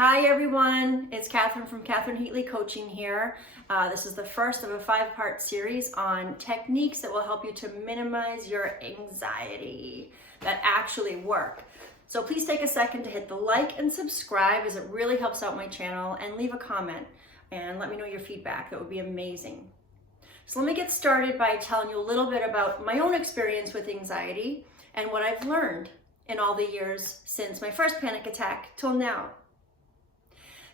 Hi everyone, it's Katherine from Katherine Heatley Coaching here. This is the first of a 5-part series on techniques that will help you to minimize your anxiety that actually work. So please take a second to hit the like and subscribe as it really helps out my channel, and leave a comment and let me know your feedback. That would be amazing. So let me get started by telling you a little bit about my own experience with anxiety and what I've learned in all the years since my first panic attack till now.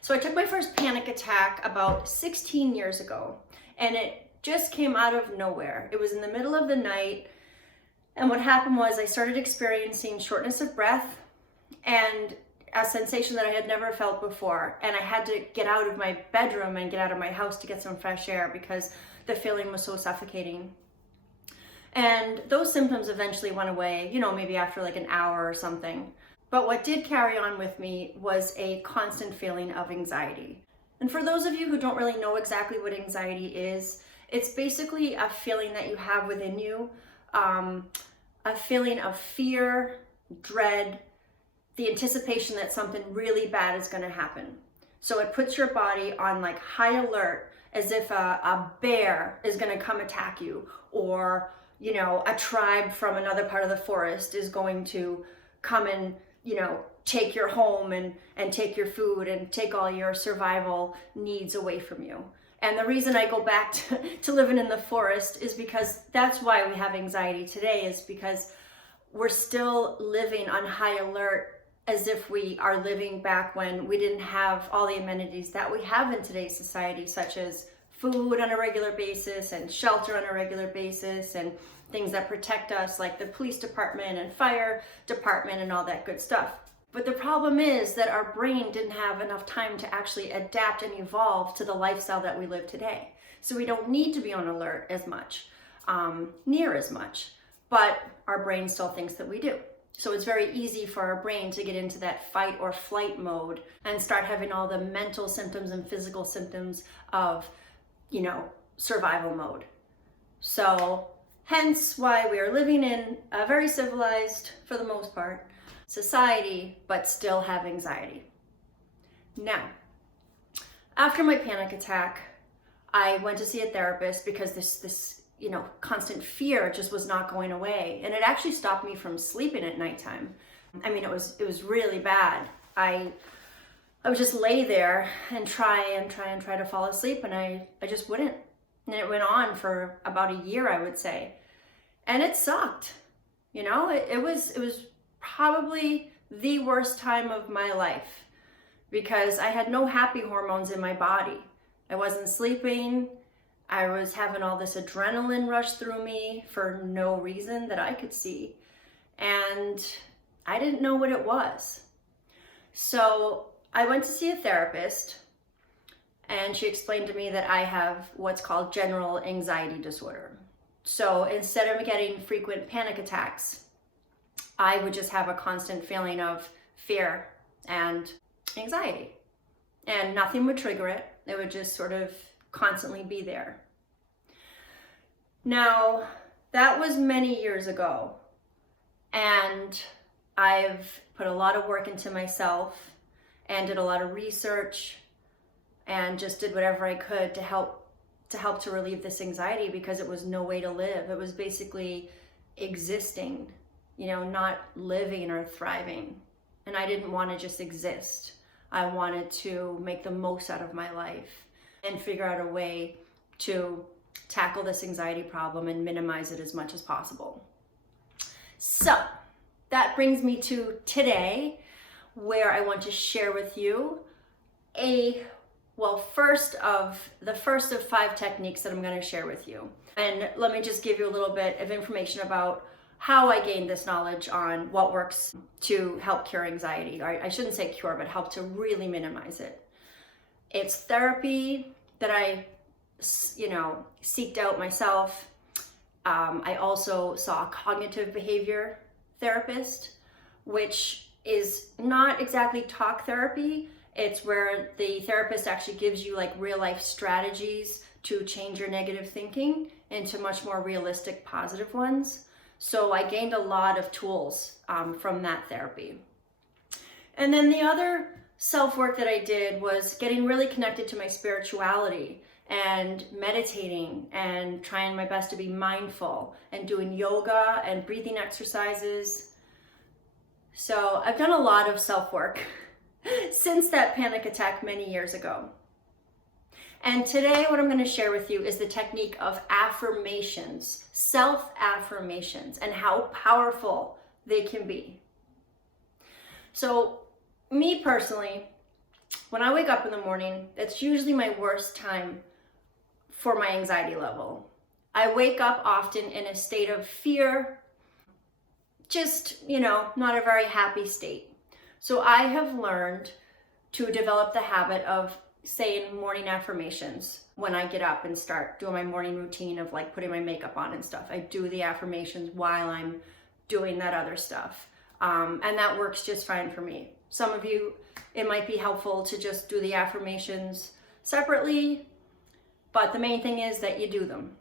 So I took my first panic attack about 16 years ago, and it just came out of nowhere. It was in the middle of the night, and what happened was I started experiencing shortness of breath and a sensation that I had never felt before, and I had to get out of my bedroom and get out of my house to get some fresh air because the feeling was so suffocating. And those symptoms eventually went away, maybe after like an hour or something. But what did carry on with me was a constant feeling of anxiety. And for those of you who don't really know exactly what anxiety is, it's basically a feeling that you have within you, a feeling of fear, dread, the anticipation that something really bad is going to happen. So it puts your body on like high alert, as if a bear is going to come attack you, or a tribe from another part of the forest is going to come and take your home and take your food and take all your survival needs away from you. And the reason I go back to living in the forest is because that's why we have anxiety today, is because we're still living on high alert as if we are living back when we didn't have all the amenities that we have in today's society, such as food on a regular basis and shelter on a regular basis and things that protect us like the police department and fire department and all that good stuff. But the problem is that our brain didn't have enough time to actually adapt and evolve to the lifestyle that we live today. So we don't need to be on alert as much, near as much, but our brain still thinks that we do. So it's very easy for our brain to get into that fight or flight mode and start having all the mental symptoms and physical symptoms of, survival mode. So hence why we are living in a very civilized, for the most part, society, but still have anxiety. Now, after my panic attack, I went to see a therapist because this constant fear just was not going away. And it actually stopped me from sleeping at nighttime. I mean, it was really bad. I would just lay there and try to fall asleep, and I just wouldn't. And it went on for about a year, I would say. And it sucked. It was probably the worst time of my life because I had no happy hormones in my body. I wasn't sleeping. I was having all this adrenaline rush through me for no reason that I could see. And I didn't know what it was. So I went to see a therapist, and she explained to me that I have what's called general anxiety disorder. So instead of getting frequent panic attacks, I would just have a constant feeling of fear and anxiety. And nothing would trigger it. It would just sort of constantly be there. Now, that was many years ago, and I've put a lot of work into myself and did a lot of research and just did whatever I could to help to relieve this anxiety, because it was no way to live. It was basically existing, not living or thriving. And I didn't want to just exist. I wanted to make the most out of my life and figure out a way to tackle this anxiety problem and minimize it as much as possible. So that brings me to today, where I want to share with you the first of 5 techniques that I'm going to share with you. And let me just give you a little bit of information about how I gained this knowledge on what works to help cure anxiety. Or I shouldn't say cure, but help to really minimize it. It's therapy that I, seeked out myself. I also saw a cognitive behavior therapist, which is not exactly talk therapy. It's where the therapist actually gives you like real life strategies to change your negative thinking into much more realistic, positive ones. So I gained a lot of tools from that therapy. And then the other self-work that I did was getting really connected to my spirituality and meditating and trying my best to be mindful and doing yoga and breathing exercises. So I've done a lot of self-work since that panic attack many years ago. And today what I'm going to share with you is the technique of affirmations, self-affirmations, and how powerful they can be. So me personally, when I wake up in the morning, that's usually my worst time for my anxiety level. I wake up often in a state of fear, just, not a very happy state. So I have learned to develop the habit of saying morning affirmations when I get up and start doing my morning routine of like putting my makeup on and stuff. I do the affirmations while I'm doing that other stuff. And that works just fine for me. Some of you, it might be helpful to just do the affirmations separately, but the main thing is that you do them.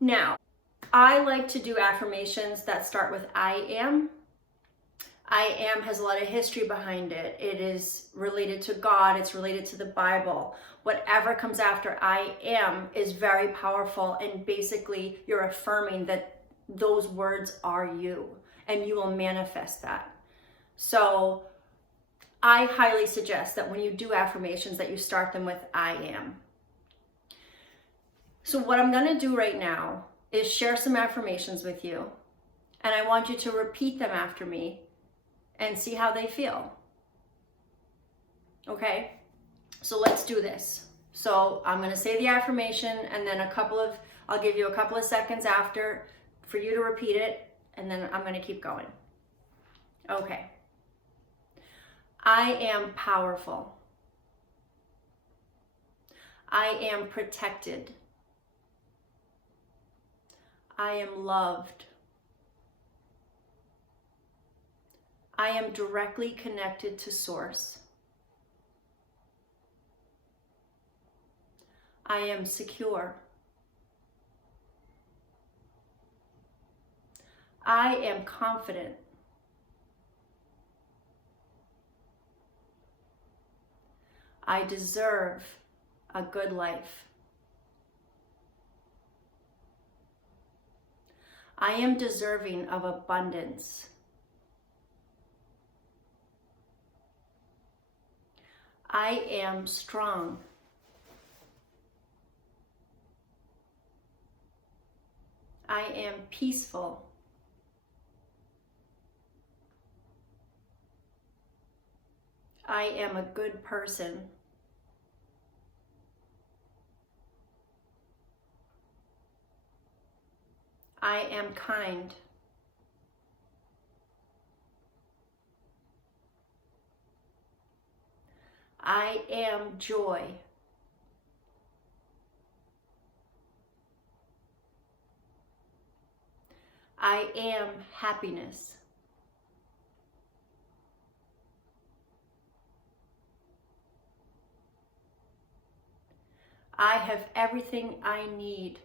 Now, I like to do affirmations that start with I am. I am has a lot of history behind it. It is related to God, it's related to the Bible. Whatever comes after I am is very powerful, and basically you're affirming that those words are you and you will manifest that. So I highly suggest that when you do affirmations that you start them with I am. So what I'm going to do right now is share some affirmations with you, and I want you to repeat them after me and see how they feel. Okay? So let's do this. So I'm going to say the affirmation, and then I'll give you a couple of seconds after for you to repeat it, and then I'm going to keep going. Okay. I am powerful. I am protected. I am loved. I am directly connected to Source. I am secure. I am confident. I deserve a good life. I am deserving of abundance. I am strong. I am peaceful. I am a good person. I am kind. I am joy. I am happiness. I have everything I need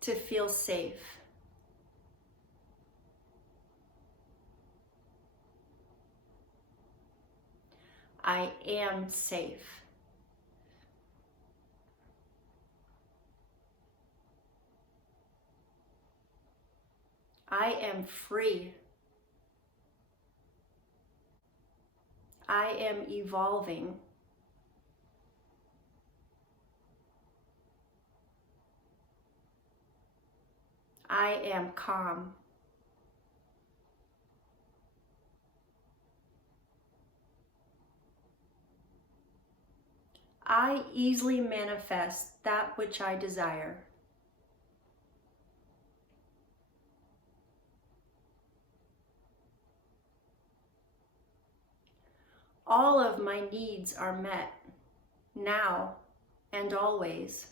to feel safe. I am safe. I am free. I am evolving. I am calm. I easily manifest that which I desire. All of my needs are met, now and always.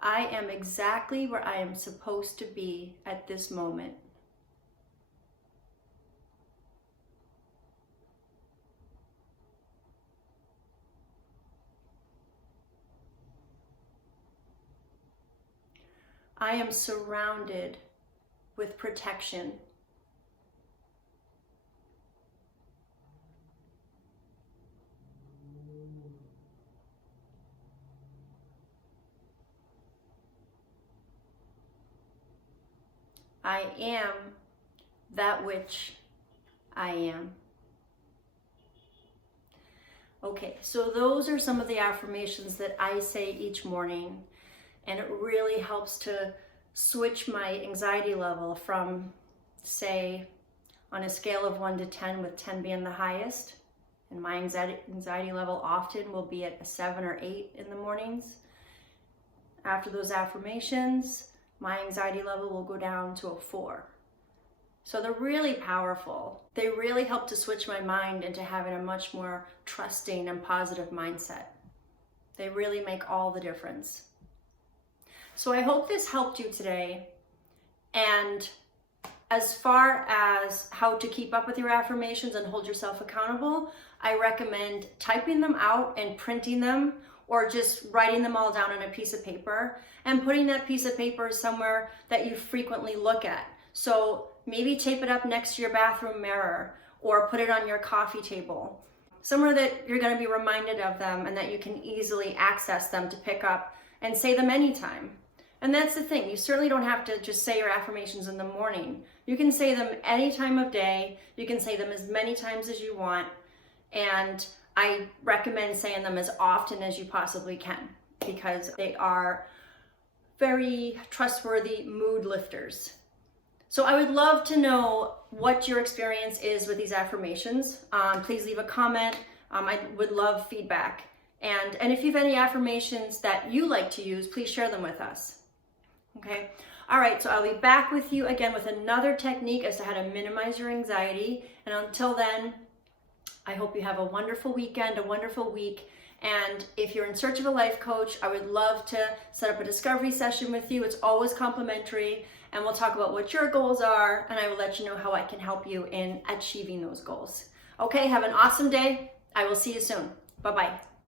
I am exactly where I am supposed to be at this moment. I am surrounded with protection. I am that which I am. Okay, so those are some of the affirmations that I say each morning, and it really helps to switch my anxiety level from, say, on a scale of 1 to 10, with 10 being the highest, and my anxiety level often will be at a 7 or 8 in the mornings. After those affirmations, my anxiety level will go down to a 4. So they're really powerful. They really help to switch my mind into having a much more trusting and positive mindset. They really make all the difference. So I hope this helped you today. And as far as how to keep up with your affirmations and hold yourself accountable, I recommend typing them out and printing them, or just writing them all down on a piece of paper and putting that piece of paper somewhere that you frequently look at. So maybe tape it up next to your bathroom mirror, or put it on your coffee table, somewhere that you're going to be reminded of them and that you can easily access them to pick up and say them anytime. And that's the thing, you certainly don't have to just say your affirmations in the morning. You can say them any time of day, you can say them as many times as you want, and I recommend saying them as often as you possibly can, because they are very trustworthy mood lifters. So I would love to know what your experience is with these affirmations. Please leave a comment. I would love feedback. And if you have any affirmations that you like to use, please share them with us. Okay? All right, so I'll be back with you again with another technique as to how to minimize your anxiety. And until then, I hope you have a wonderful weekend, a wonderful week. And if you're in search of a life coach, I would love to set up a discovery session with you. It's always complimentary, and we'll talk about what your goals are, and I will let you know how I can help you in achieving those goals. Okay, have an awesome day. I will see you soon. Bye-bye.